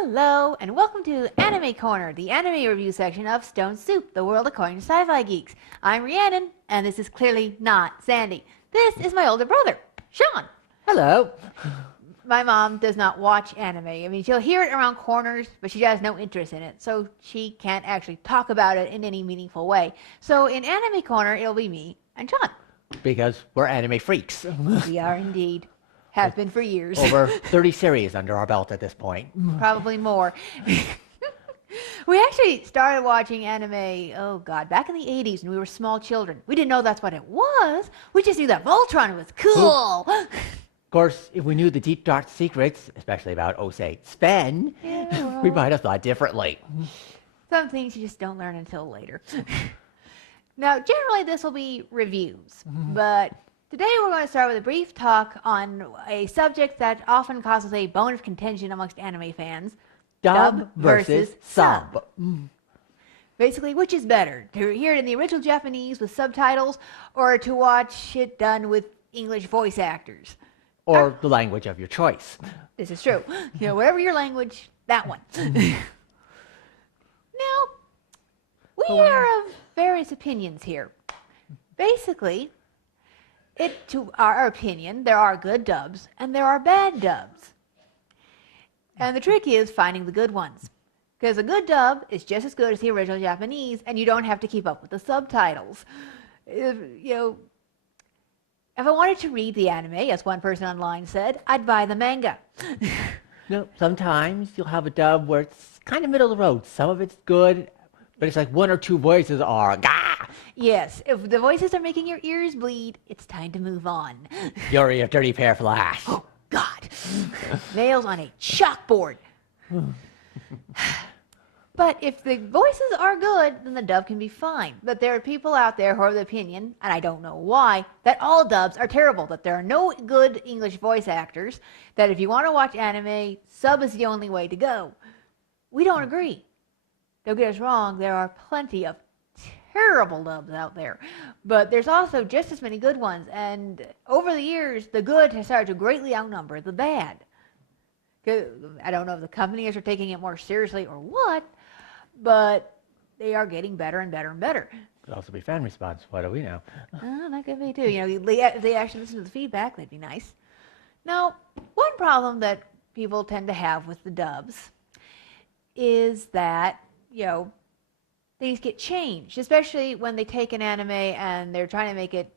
Hello, and welcome to Anime Corner, the anime review section of Stone Soup, the world according to sci-fi geeks. I'm Rhiannon, and this is clearly not Sandy. This is my older brother, Sean. Hello. My mom does not watch anime. I mean, she'll hear it around corners, but she has no interest in it, so she can't actually talk about it in any meaningful way. So in Anime Corner, it'll be me and Sean. Because we're anime freaks. We are indeed. Have been for years. Over 30 series under our belt at this point. Probably more. We actually started watching anime, oh God, back in the 80s when we were small children. We didn't know that's what it was. We just knew that Voltron was cool. Of course, if we knew the deep dark secrets, especially about, say, Sven, we might have thought differently. Some things you just don't learn until later. Now, generally this will be reviews, but today we're going to start with a brief talk on a subject that often causes a bone of contention amongst anime fans. Dub versus sub. Basically, which is better, to hear it in the original Japanese with subtitles or to watch it done with English voice actors? Or the language of your choice. This is true. You know, whatever your language, that one. Now, we are of various opinions here. Basically, to our opinion, there are good dubs and there are bad dubs. And the trick is finding the good ones. Because a good dub is just as good as the original Japanese, and you don't have to keep up with the subtitles. If I wanted to read the anime, as one person online said, I'd buy the manga. No, sometimes you'll have a dub where it's kind of middle of the road. Some of it's good, but it's like one or two voices are, gah! Yes, if the voices are making your ears bleed, it's time to move on. Fury of Dirty Pair Flash. Oh, God. Nails on a chalkboard. But if the voices are good, then the dub can be fine. But there are people out there who are of the opinion, and I don't know why, that all dubs are terrible, that there are no good English voice actors, that if you want to watch anime, sub is the only way to go. We don't agree. Don't get us wrong, there are plenty of terrible dubs out there, but there's also just as many good ones, and over the years, the good has started to greatly outnumber the bad. I don't know if the companies are taking it more seriously or what, but they are getting better and better and better. Could also be fan response. What do we know? That could be too. You know, if they actually listen to the feedback, that'd be nice. Now, one problem that people tend to have with the dubs is that, things get changed, especially when they take an anime and they're trying to make it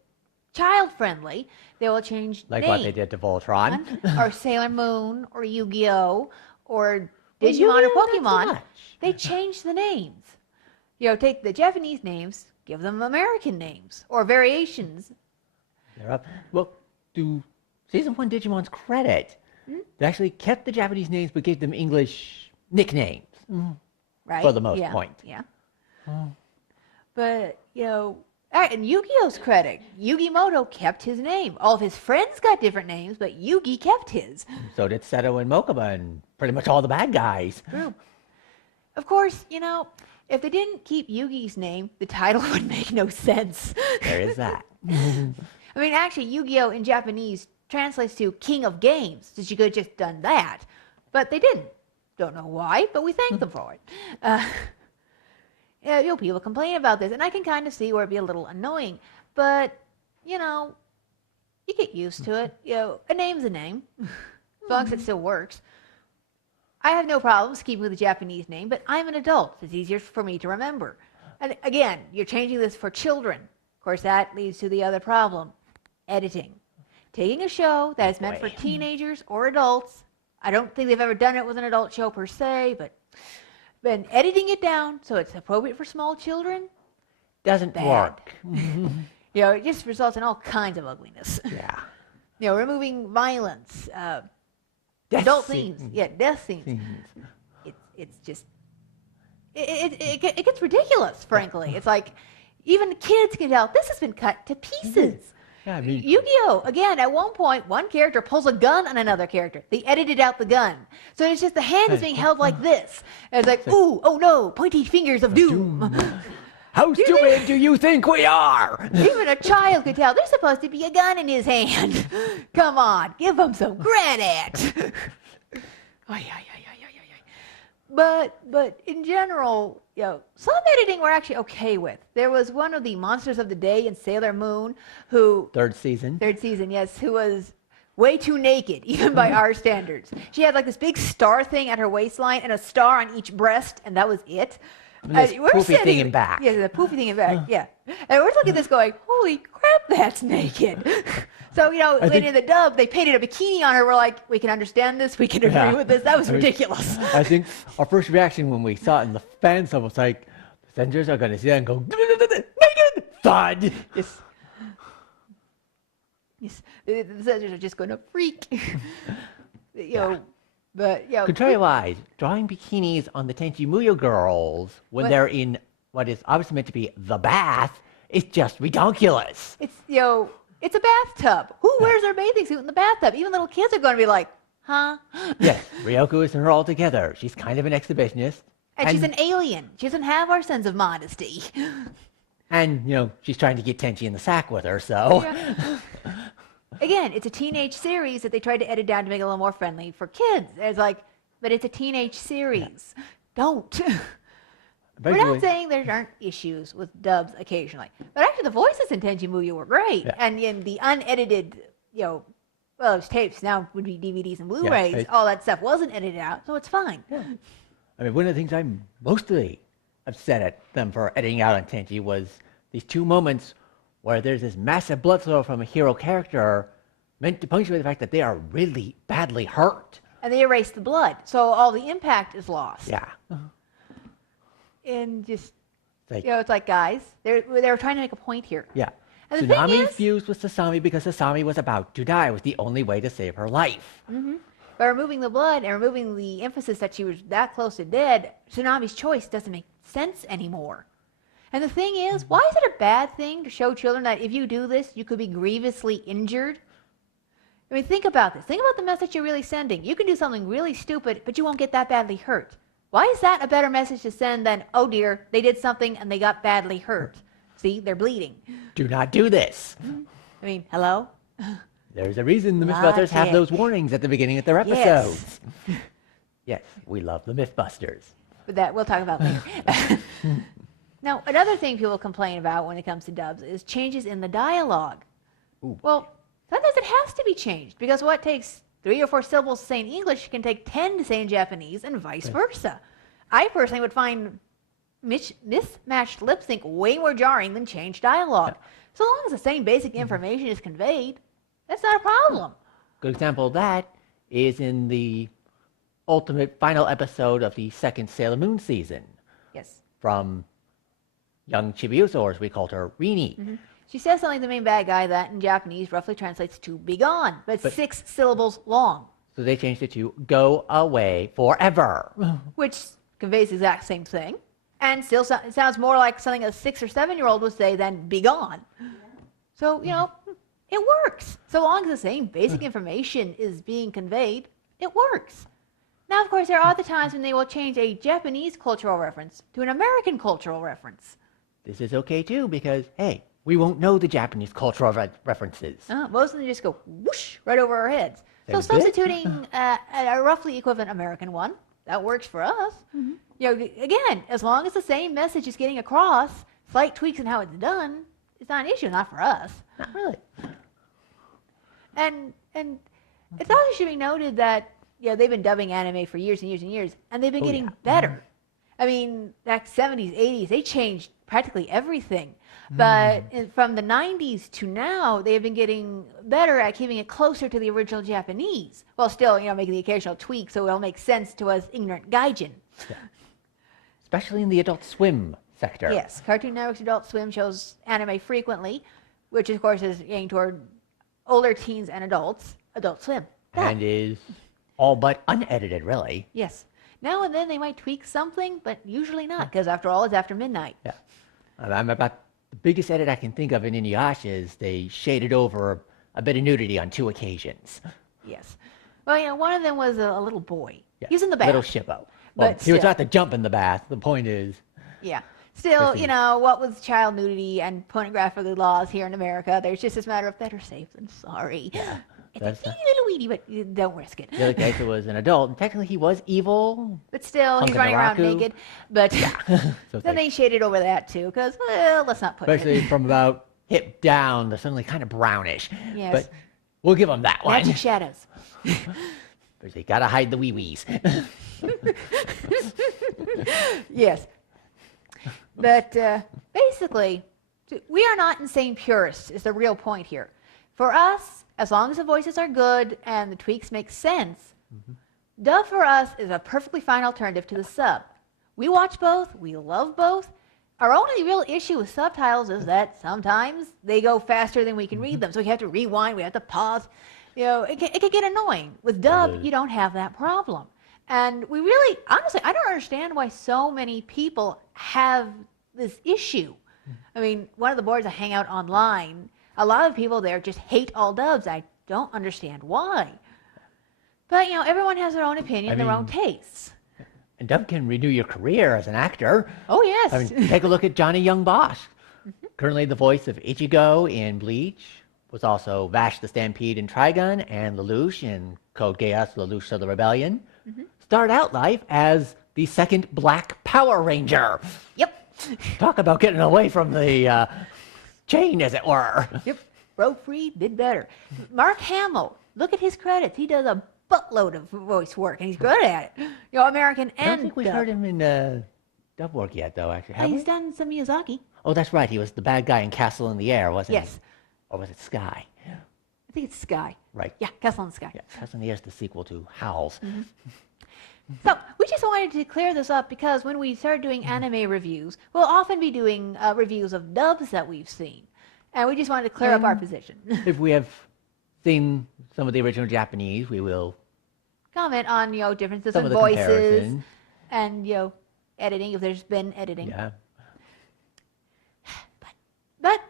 child-friendly. They will change like names. What they did to Voltron. Or Sailor Moon, or Yu-Gi-Oh, or Digimon or Pokemon. They change the names. Take the Japanese names, give them American names, or variations. They're up. Well, to Season 1 Digimon's credit, they actually kept the Japanese names but gave them English nicknames. Right? For the most point. Yeah. But, in Yu-Gi-Oh's credit, Yugi-Moto kept his name. All of his friends got different names, but Yugi kept his. So did Seto and Mokuba and pretty much all the bad guys. True. Of course, if they didn't keep Yugi's name, the title would make no sense. There is that. I mean, actually, Yu-Gi-Oh in Japanese translates to King of Games, so you could have just done that. But they didn't. Don't know why, but we thank them for it. People complain about this, and I can kind of see where it'd be a little annoying. But, you get used to it. A name's a name, as long as it still works. I have no problems keeping with the Japanese name, but I'm an adult. It's easier for me to remember. And again, you're changing this for children. Of course, that leads to the other problem, editing. Taking a show that is meant for teenagers or adults. I don't think they've ever done it with an adult show per se, but then editing it down so it's appropriate for small children doesn't work. It just results in all kinds of ugliness. Yeah. Removing violence, adult scenes, death scenes. It's just it gets ridiculous. Frankly, it's like even kids can tell this has been cut to pieces. Yeah, I mean, Yu-Gi-Oh! Again, at one point, one character pulls a gun on another character. They edited out the gun. So it's just the hand is being held like this. And it's like, ooh, oh no, pointy fingers of doom. How stupid do you think we are? Even a child could tell there's supposed to be a gun in his hand. Come on, give him some credit. But in general, some editing we're actually okay with. There was one of the Monsters of the Day in Sailor Moon who Third season. third season, yes, who was way too naked, even by our standards. She had like this big star thing at her waistline and a star on each breast, and that was it. And this poofy thing in back. Yeah, the poofy thing in back, yeah. And we're looking at this going, holy crap, that's naked. So, when in the dub, they painted a bikini on her. We're like, we can understand this. We can agree with this. That was ridiculous. I think our first reaction when we saw it in the fan sub was like, the censors are going to see that and go, naked, thud. Yes. Yes. The censors are just going to freak. But, Contrary-wise, drawing bikinis on the Tenchi Muyo girls when they're in what is obviously meant to be the bath is just ridiculous. It's a bathtub. Who wears their bathing suit in the bathtub? Even little kids are going to be like, huh? Yes, Ryoko isn't her altogether. She's kind of an exhibitionist. And she's an alien. She doesn't have our sense of modesty. And, she's trying to get Tenchi in the sack with her, so. Yeah. Again, it's a teenage series that they tried to edit down to make it a little more friendly for kids. It's like, but it's a teenage series. Yeah. Don't. We're not saying there aren't issues with dubs occasionally, but actually the voices in Tenchi Muyo were great, and in the unedited, it's tapes now would be DVDs and Blu-rays. All that stuff wasn't edited out, so it's fine. Yeah. I mean, one of the things I'm mostly upset at them for editing out on Tenchi was these two moments where there's this massive blood flow from a hero character meant to punctuate the fact that they are really badly hurt. And they erase the blood, so all the impact is lost. Yeah. And just, it's like, guys, they were trying to make a point here. Yeah. And the Tsunami thing is, fused with Sasami because Sasami was about to die. It was the only way to save her life. Mm-hmm. By removing the blood and removing the emphasis that she was that close to dead, Tsunami's choice doesn't make sense anymore. And the thing is, why is it a bad thing to show children that if you do this, you could be grievously injured? I mean, think about this. Think about the message you're really sending. You can do something really stupid, but you won't get that badly hurt. Why is that a better message to send than, oh dear, they did something and they got badly hurt? See, they're bleeding. Do not do this. I mean, hello? There's a reason the Mythbusters have those warnings at the beginning of their episodes. Yes, we love the Mythbusters. But that we'll talk about later. Now, another thing people complain about when it comes to dubs is changes in the dialogue. Ooh. Well, sometimes it has to be changed because what takes 3 or 4 syllables to say in English can take 10 to say in Japanese and vice versa. I personally would find mismatched lip sync way more jarring than changed dialogue. So long as the same basic information is conveyed, that's not a problem. Good example of that is in the ultimate final episode of the second Sailor Moon season. Yes. From young Chibiusa, or as we called her, Rini. Mm-hmm. She says something to the main bad guy that in Japanese roughly translates to be gone, but 6 syllables long. So they changed it to go away forever. Which conveys the exact same thing. And still it sounds more like something a 6 or 7-year-old would say than be gone. Yeah. So, it works. So long as the same basic information is being conveyed, it works. Now, of course, there are other times when they will change a Japanese cultural reference to an American cultural reference. This is okay, too, because, hey, we won't know the Japanese cultural references. Most of them just go whoosh right over our heads. So substituting a roughly equivalent American one, that works for us. Mm-hmm. Again, as long as the same message is getting across, slight tweaks in how it's done, it's not an issue, not for us. Not really. And it also should be noted that they've been dubbing anime for years and years and years, and they've been getting better. I mean, back 70s, 80s, they changed practically everything. But from the 90s to now, they have been getting better at keeping it closer to the original Japanese, while still, making the occasional tweak so it'll make sense to us ignorant gaijin. Yeah. Especially in the Adult Swim sector. Yes, Cartoon Network's Adult Swim shows anime frequently, which of course is aimed toward older teens and adults. Adult Swim. And is all but unedited, really. Yes. Now and then they might tweak something, but usually not, because after all, it's after midnight. Yeah. I'm about the biggest edit I can think of in Inuyasha is they shaded over a bit of nudity on 2 occasions. Yes. Well, one of them was a little boy. Yeah. He was in the bath. Little Shippo. Well, he was not to jump in the bath. The point is. Yeah. Still, what with child nudity and pornographic laws here in America, there's just this matter of better safe than sorry. Yeah. It's That's a teeny little weedy, but you don't risk it. the other character was an adult, and technically he was evil. But still, he's Hunk of running around Naraku. naked. But So it's then like, they shaded over that too, because, well, let's not put especially it. from about hip down, they're suddenly kind of brownish. Yes. But we'll give them that one. Magic shadows. But they gotta hide the wee wees. Yes. But basically, we are not insane purists is the real point here. For us, as long as the voices are good and the tweaks make sense, dub for us is a perfectly fine alternative to the sub. We watch both. We love both. Our only real issue with subtitles is that sometimes they go faster than we can read them. So we have to rewind. We have to pause. You know, it can get annoying. With dub, you don't have that problem. And we really, honestly, I don't understand why so many people have this issue. I mean, one of the boards I hang out online, a lot of people there just hate all dubs. I don't understand why. But, you know, everyone has their own opinion, their own tastes. And dub can renew your career as an actor. Oh, yes. I mean, take a look at Johnny Young Bosch. Currently the voice of Ichigo in Bleach, was also Vash the Stampede in Trigun, and Lelouch in Code Geass, Lelouch of the Rebellion. Started out life as the second Black Power Ranger. Yep. Talk about getting away from the chain, as it were. Yep. Broke free, did better. Mark Hamill, look at his credits. He does a buttload of voice work, and he's good at it. You know, American I don't and think we've dub. heard him in dub work yet, though, actually. Have He's we? done some Miyazaki. Oh, that's right. He was the bad guy in Castle in the Air, wasn't he? Yes. Or was it Sky? I think it's Sky. Right. Yeah, Castle in the Sky. Yeah, Castle in the Air is the sequel to Howls. So we just wanted to clear this up because when we start doing anime reviews, we'll often be doing reviews of dubs that we've seen. And we just wanted to clear up our position. If we have seen some of the original Japanese, we will Comment on, you know, differences some in of the voices comparison. and, you know, editing if there's been editing. Yeah. But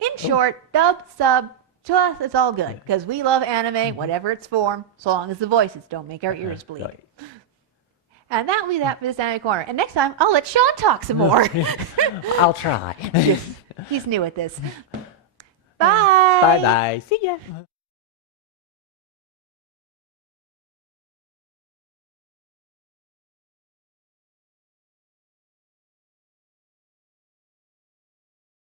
in short, dub, sub, to us, it's all good because we love anime, whatever its form, so long as the voices don't make our ears bleed. Right. And that'll be that for this anime corner. And next time, I'll let Sean talk some more. I'll try. He's new at this. Bye. Bye-bye. See ya.